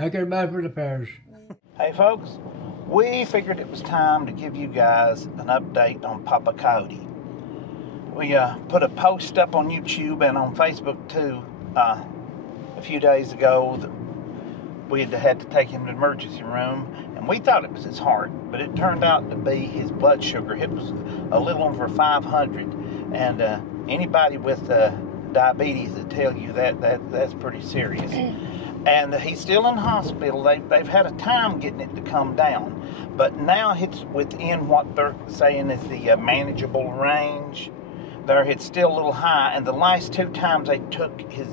Take everybody for the pairs. Hey folks, we figured it was time to give you guys an update on Papa Coyote. We put a post up on YouTube and on Facebook too a few days ago that we had to take him to the emergency room, and we thought it was his heart, but it turned out to be his blood sugar. It was a little over 500, and anybody with diabetes will tell you that's pretty serious. And he's still in the hospital. They've had a time getting it to come down, but now it's within what they're saying is the manageable range. There, it's still a little high, and the last 2 times they took his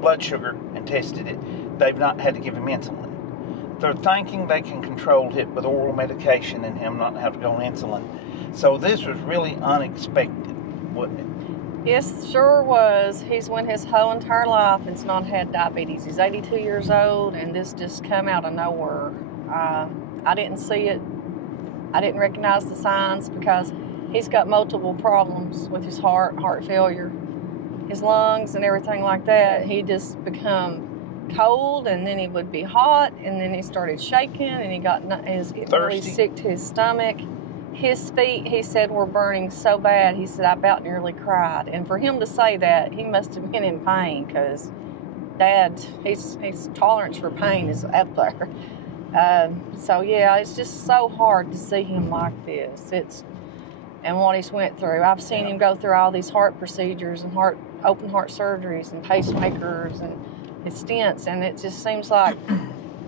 blood sugar and tested it, they've not had to give him insulin. They're thinking they can control it with oral medication and him not have to go on insulin. So this was really unexpected, wasn't it? Yes, sure was. He's went his whole entire life and's not had diabetes. He's 82 years old, and this just come out of nowhere. I didn't see it. I didn't recognize the signs because he's got multiple problems with his heart failure, his lungs and everything like that. He just become cold, and then he would be hot, and then he started shaking, and he was getting really sick to his stomach. His feet, he said, were burning so bad. He said, I about nearly cried. And for him to say that, he must have been in pain because Dad, his tolerance for pain is up there. So yeah, it's just so hard to see him like this. And what he's went through. I've seen him go through all these heart procedures and open heart surgeries and pacemakers and his stents, and it just seems like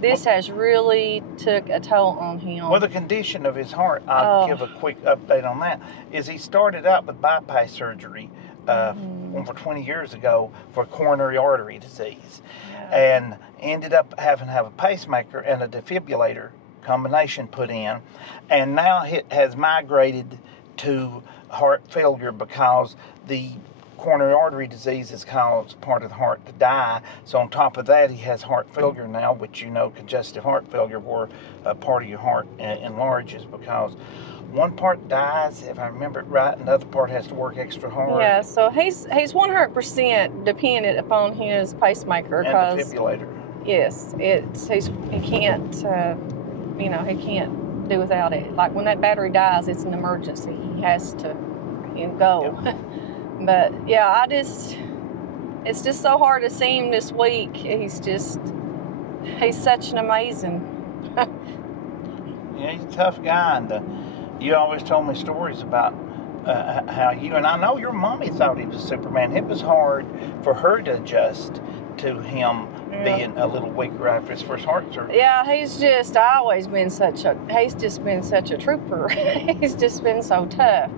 this has really took a toll on him. Well, the condition of his heart, I'll give a quick update on that, is he started out with bypass surgery over 20 years ago for coronary artery disease, and ended up having to have a pacemaker and a defibrillator combination put in, and now it has migrated to heart failure because the coronary artery disease has caused part of the heart to die. So on top of that, he has heart failure now, which you know, congestive heart failure, where a part of your heart enlarges because one part dies, if I remember it right, and the other part has to work extra hard. Yeah, so he's 100% dependent upon his pacemaker and defibrillator. Yes, he can't he can't do without it. Like when that battery dies, it's an emergency. He has to go. Yep. But yeah, it's just so hard to see him this week. He's such an amazing. Yeah, he's a tough guy, and you always told me stories about how you, and I know your mommy thought he was Superman. It was hard for her to adjust to him being a little weaker after his first heart surgery. Yeah, he's just been such a trooper. He's just been so tough.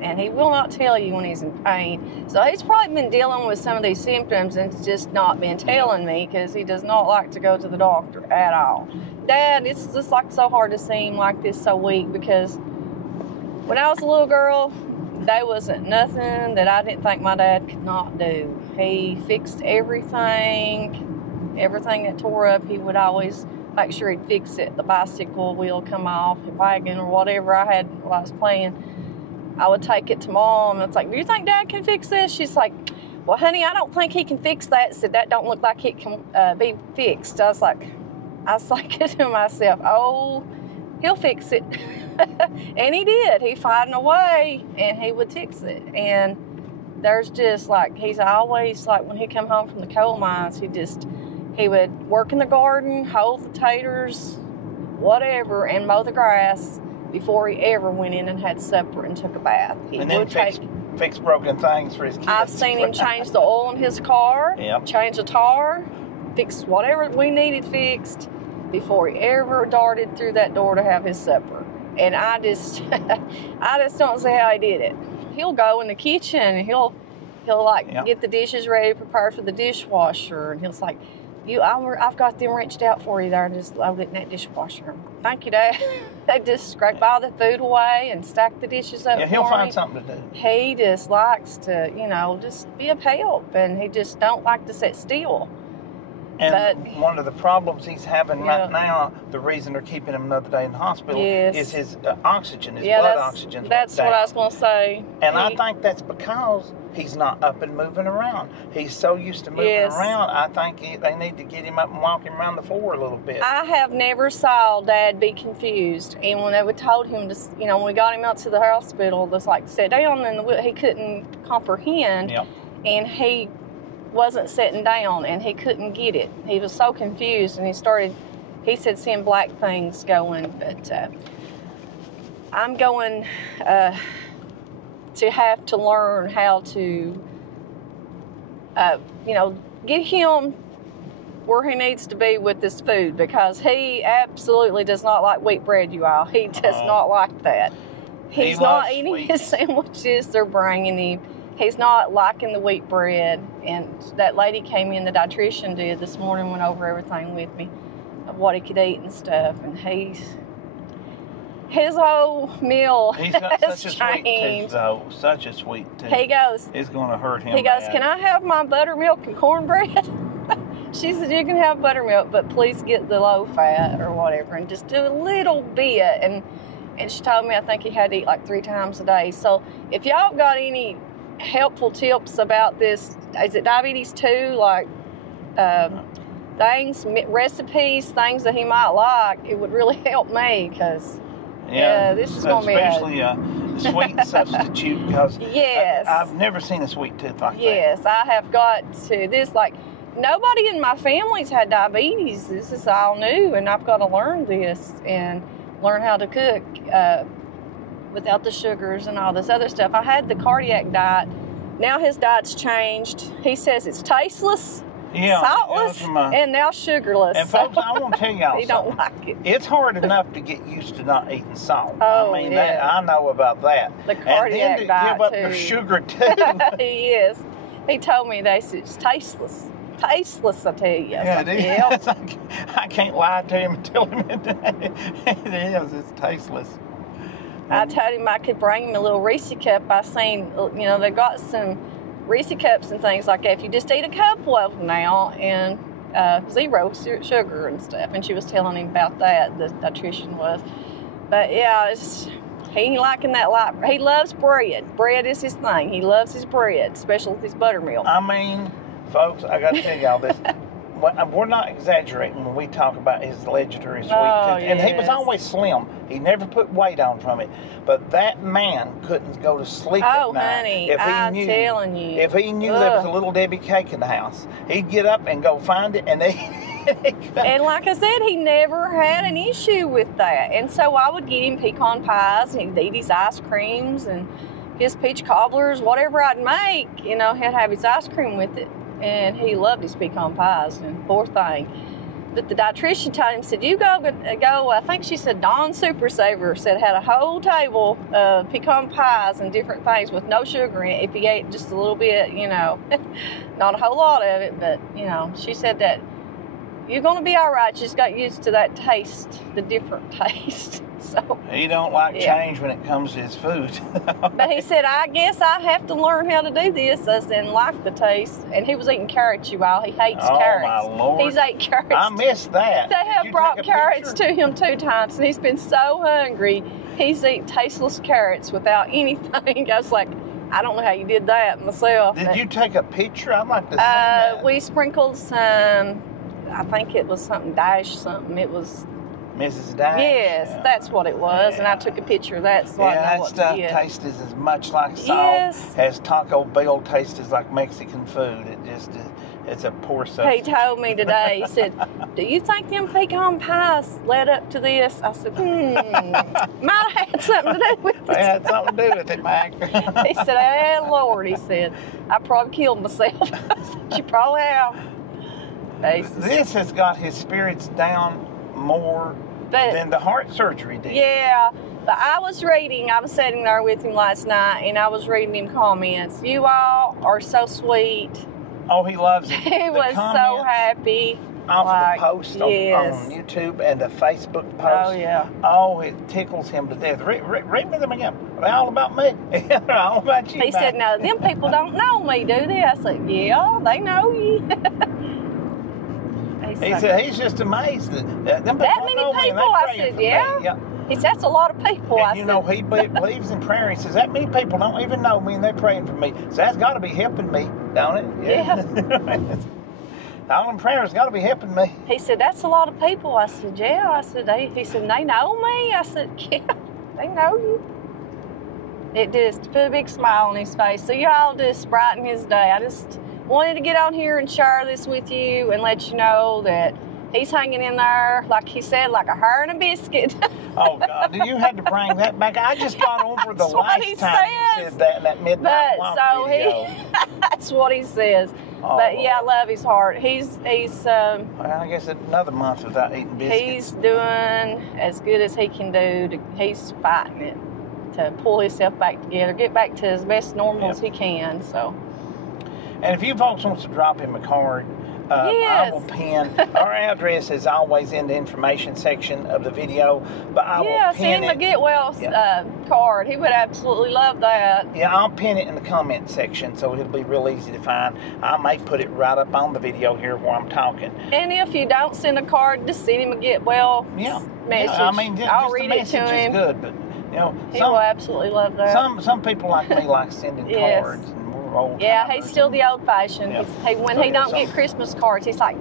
And he will not tell you when he's in pain. So he's probably been dealing with some of these symptoms and it's just not been telling me because he does not like to go to the doctor at all. Dad, it's just like so hard to see him like this so weak because when I was a little girl, there wasn't nothing that I didn't think my dad could not do. He fixed everything that tore up. He would always make sure he'd fix it. The bicycle wheel come off, the wagon or whatever I had while I was playing. I would take it to Mom, and it's like, do you think Dad can fix this? She's like, well, honey, I don't think he can fix that. I said, that don't look like it can be fixed. I was like to myself, oh, he'll fix it. And he did. He fought away, and he would fix it. And there's just like, he's always like, when he come home from the coal mines, he would work in the garden, hold the taters, whatever, and mow the grass before he ever went in and had supper and took a bath. He and then fix broken things for his kids. I've seen him change the oil in his car, change the tire, fix whatever we needed fixed before he ever darted through that door to have his supper. And I just don't see how he did it. He'll go in the kitchen and he'll get the dishes ready, prepare for the dishwasher, and he'll like, I've got them wrenched out for you there and just load it in that dishwasher. Thank you, Dad. They just scrape all the food away and stack the dishes up. Yeah, he'll find something to do. He just likes to, just be of help, and he just don't like to sit still. And one of the problems he's having right now, the reason they're keeping him another day in the hospital, is his oxygen, his blood oxygen. That's what I was going to say. And I think that's because he's not up and moving around. He's so used to moving around, I think they need to get him up and walk him around the floor a little bit. I have never saw Dad be confused. And when they told him to, when we got him out to the hospital, just like sit down, and he couldn't comprehend. Yep. And he wasn't sitting down, and he couldn't get it. He was so confused, and he said seeing black things going. But I'm going to have to learn how to, get him where he needs to be with this food, because he absolutely does not like wheat bread, you all. He does not like that. He's not eating his sandwiches they're bringing him. He's not liking the wheat bread. And that lady came in, the dietitian did this morning, went over everything with me of what he could eat and stuff. And his whole meal He's got has such a changed. sweet tooth, though. Such a sweet tooth. He goes, It's going to hurt him. He goes, bad. "Can I have my buttermilk and cornbread?" She said, "You can have buttermilk, but please get the low fat or whatever, and just do a little bit." And she told me I think he had to eat like 3 times a day. So if y'all got any helpful tips about this, is it diabetes too? Like things, recipes, things that he might like, it would really help me, because this is going to be especially a sweet substitute, because yes, I've never seen a sweet tooth like that. Yes, I have got to this, like, nobody in my family's had diabetes. This is all new, and I've got to learn this and learn how to cook without the sugars and all this other stuff. I had the cardiac diet. Now his diet's changed. He says it's tasteless, saltless, and now sugarless. And folks, I want to tell y'all he don't like it. It's hard enough to get used to not eating salt. Oh, I mean, yeah. I know about that. The cardiac and then to diet give up too. your sugar too. He is. He told me it's tasteless. Tasteless, I tell you. Yeah, it is. Yep. I can't lie to him and tell him it is. It's tasteless. I told him I could bring him a little Reese cup. I seen, they got some Reese cups and things like that. If you just eat a couple of them now, and 0 sugar and stuff. And she was telling him about that, the dietitian was. But yeah, he ain't liking that light. He loves bread. Bread is his thing. He loves his bread, especially with his buttermilk. I mean, folks, I got to tell y'all this. We're not exaggerating when we talk about his legendary sweet tooth. And he was always slim. He never put weight on from it. But that man couldn't go to sleep at night. Honey, I'm telling you. If he knew there was a little Debbie cake in the house, he'd get up and go find it, and and like I said, he never had an issue with that. And so I would get him pecan pies, and he'd eat his ice creams and his peach cobblers, whatever I'd make, he'd have his ice cream with it. And he loved his pecan pies, and poor thing. But the dietitian told him, said, "You go, I think she said Dawn Super Saver said had a whole table of pecan pies and different things with no sugar in it if he ate just a little bit, not a whole lot of it, but, she said that you're going to be all right. You just got used to that taste, the different taste." So he don't like change when it comes to his food. But he said, "I guess I have to learn how to do this," and like the taste. And he was eating carrots, you all. He hates carrots. Oh, my Lord. He's ate carrots. I missed that. They have brought carrots to him 2 times, and he's been so hungry. He's eaten tasteless carrots without anything. I was like, I don't know how you did that myself. Did you take a picture? I'd like to see that. We sprinkled some, I think it was something Dash something. It was Mrs. Dash? Yes, that's what it was, and I took a picture of that, so I know that what stuff to get. tastes as much like salt as Taco Bell tastes like Mexican food. It's a poor substitute. He told me today, he said, "Do you think them pecan pies led up to this?" I said, might have had something to do with it. They had something to do with it, Mac. He said, "Oh, Lord," he said, "I probably killed myself." I said, "You probably have." This has got his spirits down more than the heart surgery did. Yeah, but I was sitting there with him last night, and I was reading him comments. "You all are so sweet." Oh, he loves it. He was so happy. Off of the post on YouTube and the Facebook post. Oh, yeah. Oh, it tickles him to death. Read me them again. They're all about me. They're all about you. He said, "No, them people don't know me, do they?" I said, "Yeah, they know you." He said he's just amazed that them that many people. I said, "Yeah." He said, that's a lot of people. And you know, he believes in prayer. He says, that many people don't even know me, and they're praying for me. So that's got to be helping me, don't it? Yeah. All in prayer's got to be helping me. He said, that's a lot of people. I said, yeah. I said, he said, they know me. I said, yeah, they know you. It just put a big smile on his face. So y'all just brighten his day. I just wanted to get on here and share this with you and let you know that he's hanging in there, like he said, like a hair and a biscuit. Oh, God. You had to bring that back. I just got over the last time he said that in that midnight walk video. That's what he says. Oh. But, yeah, I love his heart. He's well, I guess another month without eating biscuits. He's doing as good as he can do. He's fighting it to pull himself back together, get back to as best normal as he can. So. And if you folks want to drop him a card, yes. I will pin. Our address is always in the information section of the video, but I will pin it. Send him a get well card. He would absolutely love that. Yeah, I'll pin it in the comment section, so it'll be real easy to find. I may put it right up on the video here where I'm talking. And if you don't send a card, just send him a get well message. Yeah, I mean, I'll just read the it to message him. is good, but you know, he will absolutely love that. Some people like me like sending cards. Yeah, he's still the old-fashioned. Yep. When he don't get Christmas cards, he's like,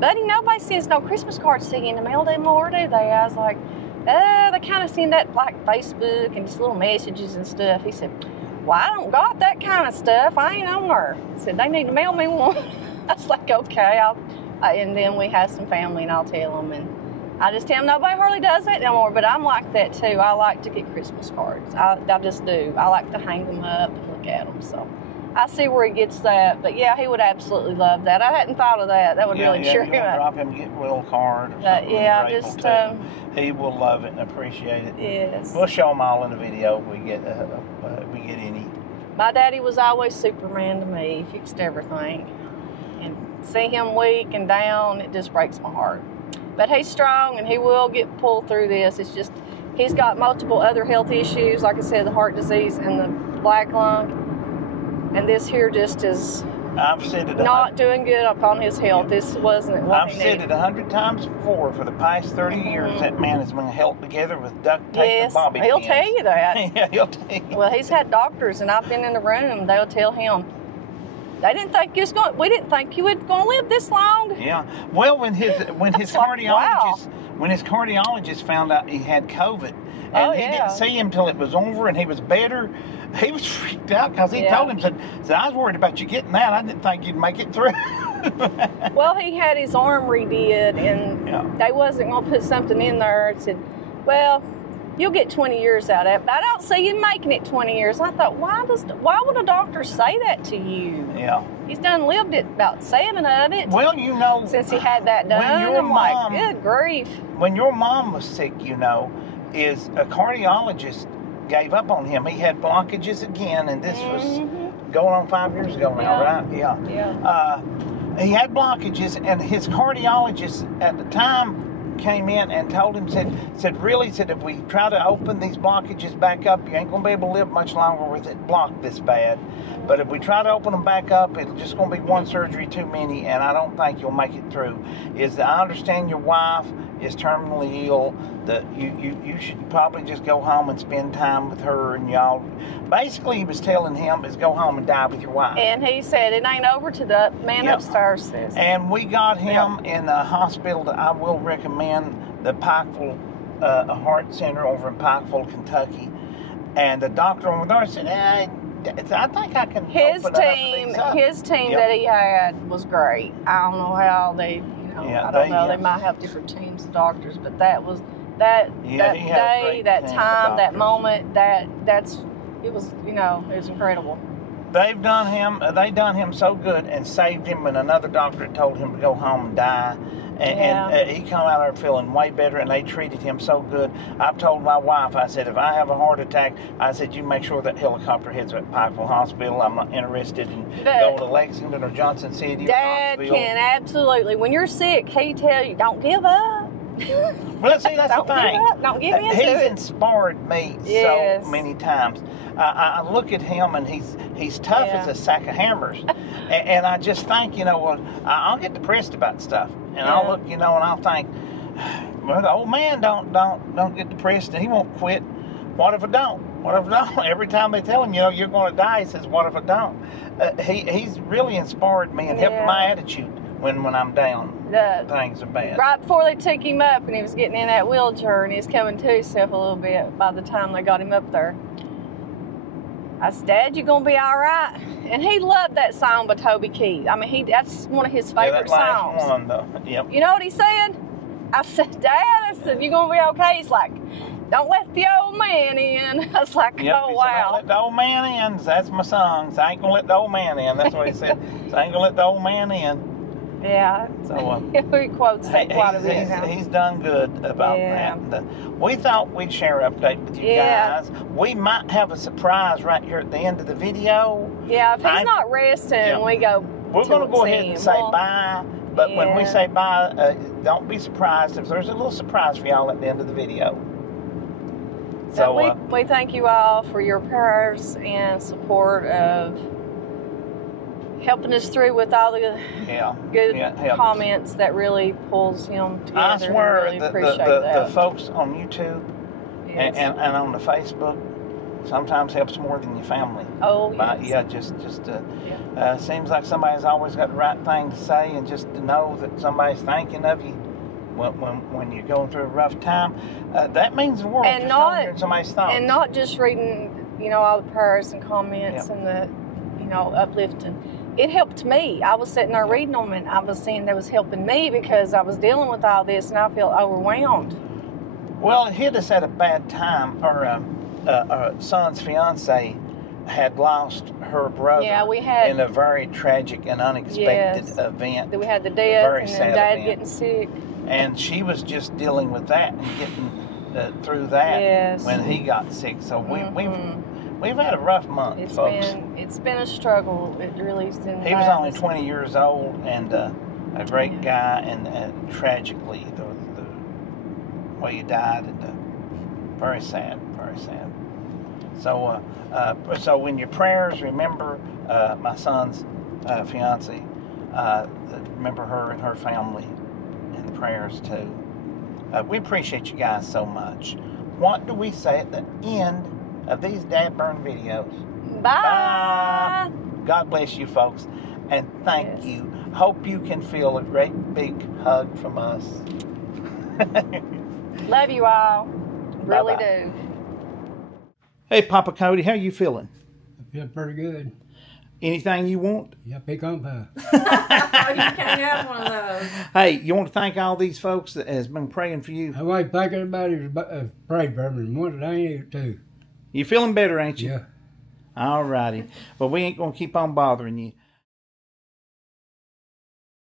buddy, nobody sends no Christmas cards to you in the mail anymore, do they? I was like, they kind of send that like Facebook and just little messages and stuff. He said, well, I don't got that kind of stuff. I ain't on there. He said, they need to mail me one. I was like, okay. And then we have some family, and I'll tell them. And I just tell them nobody hardly does that no more, but I'm like that too. I like to get Christmas cards. I just do. I like to hang them up and look at them, so. I see where he gets that, but yeah, he would absolutely love that. I hadn't thought of that. That would really cheer him up. Drop him a get well card or something. He will love it and appreciate it. Yes. We'll show them all in the video if we get any. My daddy was always Superman to me. He fixed everything, and see him weak and down, it just breaks my heart. But he's strong, and he will get pulled through this. It's just he's got multiple other health issues, like I said, the heart disease and the black lung. And this here just is not doing good upon his health. This wasn't what I've said it 100 times before. For the past 30 years, that man has been held together with duct tape and bobby pins. He'll tell you that. Yeah, he'll tell you. Well, he's had doctors, and I've been in the room. They'll tell him, we didn't think you were going to live this long. Yeah. Well, when his cardiologist found out he had COVID, and he didn't see him till it was over, and he was better. He was freaked out because he told him, said, I was worried about you getting that. I didn't think you'd make it through. Well, he had his arm redid, and they wasn't going to put something in there. It said, well, you'll get 20 years out of it, but I don't see you making it 20 years. And I thought, why would a doctor say that to you? Yeah. He's done lived it about 7 of it. Well, you know. Since he had that done, I'm like, good grief. When your mom was sick, you know, is a cardiologist gave up on him. He had blockages again, and this was going on 5 years ago now, right? Yeah. He had blockages, and his cardiologist at the time came in and told him, said if we try to open these blockages back up, you ain't going to be able to live much longer with it blocked this bad. But if we try to open them back up, it's just going to be one surgery too many, and I don't think you'll make it through. I understand your wife is terminally ill, that you should probably just go home and spend time with her, and y'all. Basically, he was telling him is go home and die with your wife. And he said it ain't over to the man upstairs says. And we got him in a hospital that I will recommend, the Pikeville Heart Center over in Pikeville, Kentucky. And the doctor over there said, I think I can. His team that he had was great. I don't know how they. I don't know. They might have different teams of doctors, but that was that day, that time, that moment. It was incredible. They done him so good and saved him, and another doctor told him to go home and die. And he come out there feeling way better, and they treated him so good. I've told my wife, I said, if I have a heart attack, I said, you make sure that helicopter hits at Pikeville Hospital. I'm not interested in going to Lexington or Johnson City or Knoxville. Dad can absolutely. When you're sick, he tell you, don't give up. Well, see, that's the thing. Give up. Don't give in to it. He's inspired me so many times. I look at him, and he's tough as a sack of hammers. and I just think, I'll get depressed about stuff. And I'll look, and I'll think, well, the old man don't get depressed, and he won't quit. What if I don't? What if I don't? Every time they tell him, you know, you're going to die, he says, what if I don't? He's really inspired me and helped my attitude when I'm down. Things are bad. Right before they took him up and he was getting in that wheelchair and he was coming to himself a little bit by the time they got him up there, I said, Dad, you going to be all right? And he loved that song by Toby Keith. I mean, that's one of his favorite songs. Last one, though. Yep. You know what he said? I said, Dad, I said, you going to be okay? He's like, don't let the old man in. I was like, yep, oh, he wow. Said, don't let the old man in. That's my song. So I ain't going to let the old man in. That's what he said. So I ain't going to let the old man in. Yeah. So he quotes that quite a bit now. He's done good about that. We thought we'd share an update with you guys. We might have a surprise right here at the end of the video. Yeah, if he's not resting, we're going to go ahead and say bye. But when we say bye, don't be surprised if there's a little surprise for y'all at the end of the video. So we thank you all for your prayers and support of helping us through with all the good comments that really pulls him together. I swear, really the folks on YouTube and on the Facebook sometimes helps more than your family. Oh, yes. Seems like somebody's always got the right thing to say, and just to know that somebody's thinking of you when you're going through a rough time, that means the world. And not somebody's thoughts. And not just reading, all the prayers and comments and the, uplifting. It helped me. I was sitting there reading them, and I was seeing that was helping me because I was dealing with all this, and I felt overwhelmed. Well, it hit us at a bad time. Our son's fiance had lost her brother in a very tragic and unexpected event. We had the death and then Dad getting sick. And she was just dealing with that and getting through that when he got sick. So we've had a rough month, folks. It's been a struggle. It really has been. He was only 20 years old and a great guy, and tragically the way he died, and very sad, very sad. So so in your prayers, remember my son's fiance. Remember her and her family in the prayers too. We appreciate you guys so much. What do we say at the end of these Dad Burn videos? Bye. God bless you, folks, and thank you. Hope you can feel a great big hug from us. Love you all. Really do. Hey, Papa Coyote, how you feeling? I feel pretty good. Anything you want? Yeah, pecan pie. Oh, you can't have one of those. Hey, you want to thank all these folks that has been praying for you? I was thinking about it, prayed for me, and wanted I ain't too. You feeling better, ain't you? Yeah. All righty. Well, we ain't going to keep on bothering you.